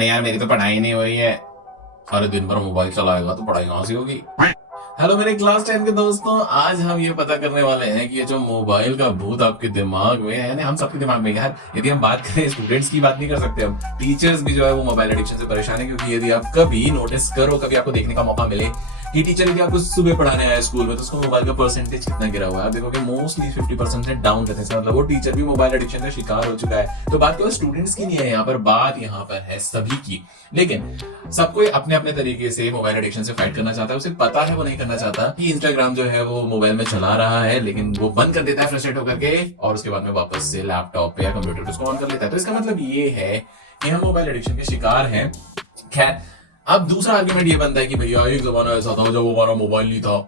अरे यार मेरी तो पढ़ाई नहीं हो रही है। अरे दिन भर मोबाइल चलाएगा तो पढ़ाई कहां से होगी। हेलो मेरे क्लास 10 के दोस्तों, आज हम ये पता करने वाले हैं कि ये जो मोबाइल का भूत आपके दिमाग में है, यानी हम सबके दिमाग में है। यदि हम बात करें स्टूडेंट्स की बात नहीं कर सकते, हम टीचर्स भी जो है वो मोबाइल एडिक्शन से परेशान है। क्योंकि यदि आप कभी नोटिस करो, कभी आपको देखने का मौका मिले कि टीचर यदि आपको सुबह पढ़ाने आया स्कूल में, तो उसको मोबाइल का परसेंटेज कितना गिरा हुआ है, आप देखोगे मोस्टली 50% से डाउन रहते हैं। मतलब वो टीचर भी मोबाइल एडिक्शन का शिकार हो चुका है। तो बात केवल स्टूडेंट्स की नहीं है यहाँ पर, बात यहाँ पर है सभी की। लेकिन सब कोई अपने अपने तरीके से मोबाइल एडिक्शन से फाइट करना चाहता है। उसे पता है वो नहीं करना चाहता कि इंस्टाग्राम जो है वो मोबाइल में चला रहा है, लेकिन वो बंद कर देता है फ्रस्ट्रेट होकर के, और उसके बाद में वापस से लैपटॉप पे या कंप्यूटर पे उसको ऑन कर लेता है। तो इसका मतलब ये है कि हम मोबाइल एडिक्शन के शिकार हैं। खैर, अब दूसरा आर्गुमेंट ये बनता है कि भैया एक जमाना ऐसा था जब हमारा मोबाइल नहीं था,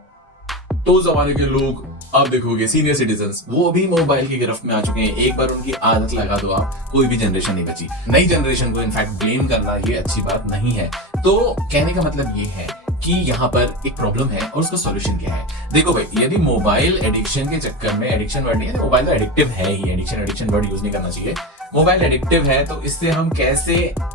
तो उस जमाने के लोग, आप देखोगे सीनियर सिटीजन्स, वो भी मोबाइल की गिरफ्त में आ चुके हैं। एक बार उनकी आदत लगा दो आप, कोई भी जनरेशन नहीं बची। नई जनरेशन को इनफैक्ट ब्लेम करना ये अच्छी बात नहीं है। तो कहने का मतलब ये है कि यहाँ पर एक प्रॉब्लम है और उसका सॉल्यूशन क्या है। देखो भाई, यदि मोबाइल एडिक्शन के चक्कर में, एडिक्शन वर्ड नहीं है, मोबाइल तो एडिक्टिव है ही, एडिक्शन वर्ड यूज नहीं करना चाहिए। मोबाइल एडिक्टिव है तो इससे हम कैसे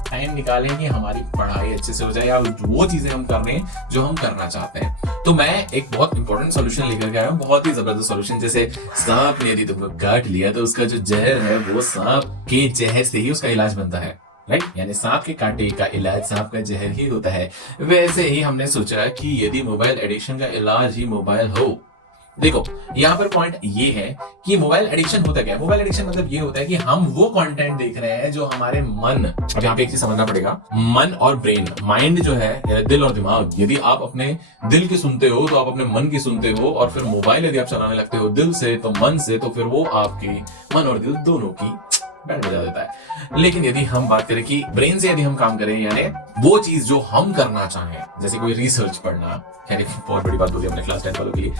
टाइम निकालें कि हमारी पढ़ाई अच्छे से हो जाए या वो चीजें हम कर रहे हैं जो हम करना चाहते हैं। तो मैं एक बहुत इंपॉर्टेंट सॉल्यूशन लेकर के आया हूँ, बहुत ही जबरदस्त सॉल्यूशन। जैसे सांप ने यदि तुमको काट लिया तो उसका जो जहर है वो सांप के जहर से ही उसका इलाज बनता है, राइट? यानी सांप के कांटे का इलाज सांप का जहर ही होता है। वैसे ही हमने सोचा कि यदि मोबाइल एडिक्शन का इलाज ही मोबाइल हो। देखो, यहाँ पर पॉइंट ये है कि मोबाइल एडिक्शन होता क्या है। मोबाइल एडिक्शन मतलब ये होता है कि हम वो कंटेंट देख रहे हैं जो हमारे मन, अब यहाँ पे एक चीज समझना पड़ेगा, मन और ब्रेन, माइंड जो है, दिल और दिमाग, यदि आप अपने दिल की सुनते हो तो आप अपने मन की सुनते हो, और फिर मोबाइल यदि आप चलाने लगते हो दिल से तो मन से, तो फिर वो आपकी मन और दिल दोनों की बैंड बजा देता है। लेकिन यदि हम बात करें कि ब्रेन से यदि हम काम करें, यानी वो चीज जो हम करना चाहें, जैसे कोई रिसर्च पढ़ना, यानी बहुत बड़ी बात बोली अपने क्लास 10 वालों के लिए,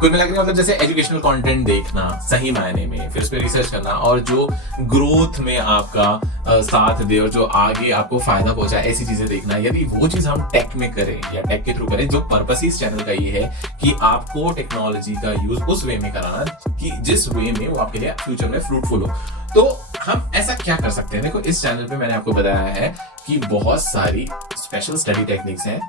कुल मिलाकर मतलब जैसे एजुकेशनल कंटेंट देखना सही मायने में, फिर उस पर रिसर्च करना, और जो ग्रोथ में आपका साथ दे और जो आगे आपको फायदा पहुंचाए, ऐसी चीजें देखना। यदि वो चीज हम टेक में करें या टेक के थ्रू करें, जो पर्पस इस चैनल का ये है कि आपको टेक्नोलॉजी का यूज उस वे में कराना कि जिस वे में वो आपके लिए फ्यूचर में फ्रूटफुल हो। तो हम ऐसा क्या कर सकते हैं? देखो, इस चैनल पे मैंने आपको बताया है कि बहुत सारी स्पेशल स्टडी टेक्निक्स हैं,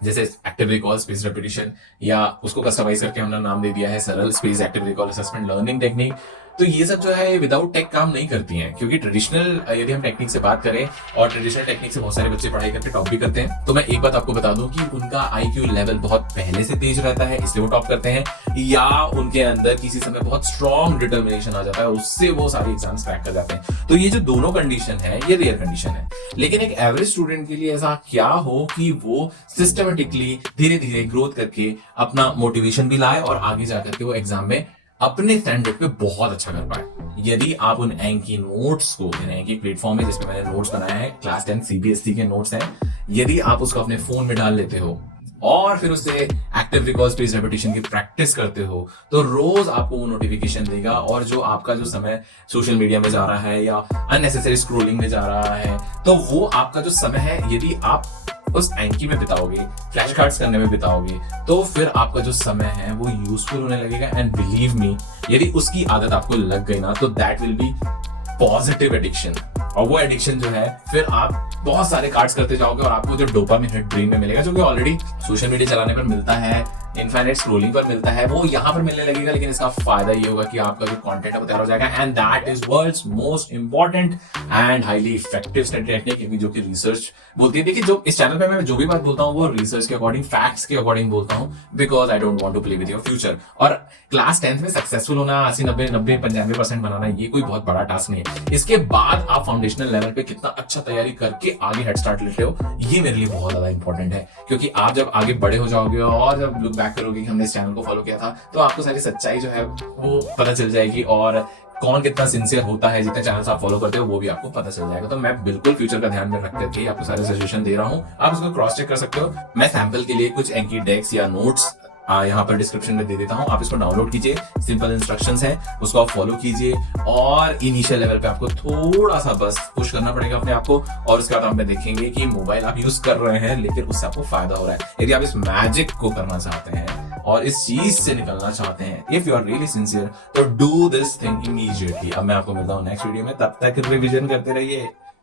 जैसे एक्टिव रिकॉल, स्पेस रेपिटेशन, या उसको कस्टमाइज करके हमने नाम दे दिया है सरल space active recall assessment learning technique. तो ये सब जो है विदाउट टेक काम नहीं करती हैं, क्योंकि ट्रेडिशनल यदि हम टेक्निक से बात करें, और ट्रेडिशनल टेक्निक से बहुत सारे बच्चे पढ़ाई करके टॉप भी करते हैं, तो मैं एक बात आपको बता दूं कि उनका आईक्यू लेवल बहुत पहले से तेज रहता है, इसलिए वो टॉप करते हैं, या उनके अंदर किसी समय बहुत स्ट्रॉन्ग डिटर्मिनेशन आ जाता है, उससे वो सारे एग्जाम्स क्रैक कर जाते हैं। तो ये जो दोनों कंडीशन है ये रेयर कंडीशन है। लेकिन एक एवरेज स्टूडेंट के लिए ऐसा क्या हो कि वो सिस्टमेटिकली धीरे धीरे ग्रोथ करके अपना मोटिवेशन भी लाए और आगे जाकर के वो एग्जाम में अपने स्टैंडर्ड पे बहुत अच्छा कर पाए। यदि आप उन एंकी नोट्स को, एंकी प्लेटफॉर्म है जिसमें मैंने नोट्स बनाए हैं, क्लास 10 सीबीएसई के नोट्स हैं, यदि आप उसको अपने फोन में डाल लेते हो और फिर उससे एक्टिव रिकॉल स्पेस रेपिटेशन की प्रैक्टिस करते हो, तो रोज आपको वो नोटिफिकेशन देगा, और जो आपका जो समय सोशल मीडिया में जा रहा है या अननेसेसरी स्क्रोलिंग में जा रहा है, तो वो आपका जो समय है यदि आप उस एंकी में बिताओगे, फ्लैश कार्ड्स करने में बिताओगे, तो फिर आपका जो समय है वो यूजफुल होने लगेगा। एंड बिलीव मी, यदि उसकी आदत आपको लग गई ना, तो that will be positive addiction. और वो एडिक्शन जो है, फिर आप बहुत सारे कार्ड्स करते जाओगे और आपको जो डोपामिन हिट ब्रेन में मिलेगा, जो कि ऑलरेडी सोशल मीडिया चलाने पर मिलता है, इनफाइनाइट स्क्रोलिंग पर मिलता है, वो यहाँ पर मिलने लगेगा। लेकिन इसका फायदा ये होगा कि आपका जो कंटेंट है वो तैयार हो जाएगा, and that is world's most important and highly effective study technique, जो कि रिसर्च बोलती है। देखिए, जो इस चैनल पे मैं जो भी बात बोलता हूँ वो रिसर्च के अकॉर्डिंग, फैक्ट्स के अकॉर्डिंग बोलता हूँ, because I don't want to play with your future. और क्लास 10 में सक्सेसफुल होना, 80 90 90 95% बनाना, ये कोई बहुत बड़ा टास्क नहीं है। इसके बाद आप फाउंडेशनल लेवल पे कितना अच्छा तैयारी करके आगे हेड स्टार्ट लेते हो, ये मेरे लिए बहुत ज्यादा इंपॉर्टेंट है। क्योंकि आप जब आगे बड़े हो जाओगे और जब लुक बैक करोगे कि हमने इस चैनल को फॉलो किया था, तो आपको सारी सच्चाई जो है वो पता चल जाएगी, और कौन कितना सिंसियर होता है, जितने चैनल्स आप फॉलो करते हो वो भी आपको पता चल जाएगा। तो मैं बिल्कुल फ्यूचर का ध्यान में रख करके आपको सारे सजेशन दे रहा हूँ, आप उसको क्रॉस चेक कर सकते हो। मैं सैंपल के लिए कुछ एंकी डेक्स या नोट्स यहाँ पर डिस्क्रिप्शन में दे देता हूँ, आप इसको डाउनलोड कीजिए, सिंपल इंस्ट्रक्शंस हैं, उसको आप फॉलो कीजिए, और इनिशियल लेवल पे आपको थोड़ा सा बस पुश करना पड़ेगा अपने आप को, और उसके बाद आप देखेंगे कि मोबाइल आप यूज कर रहे हैं लेकिन उससे आपको फायदा हो रहा है। यदि आप इस मैजिक को करना चाहते हैं और इस चीज से निकलना चाहते हैं, if you are really sincere, तो डू दिस थिंग इमीडिएटली। अब मैं आपको मिलता हूँ नेक्स्ट वीडियो में, तब तक रिविजन करते रहिए।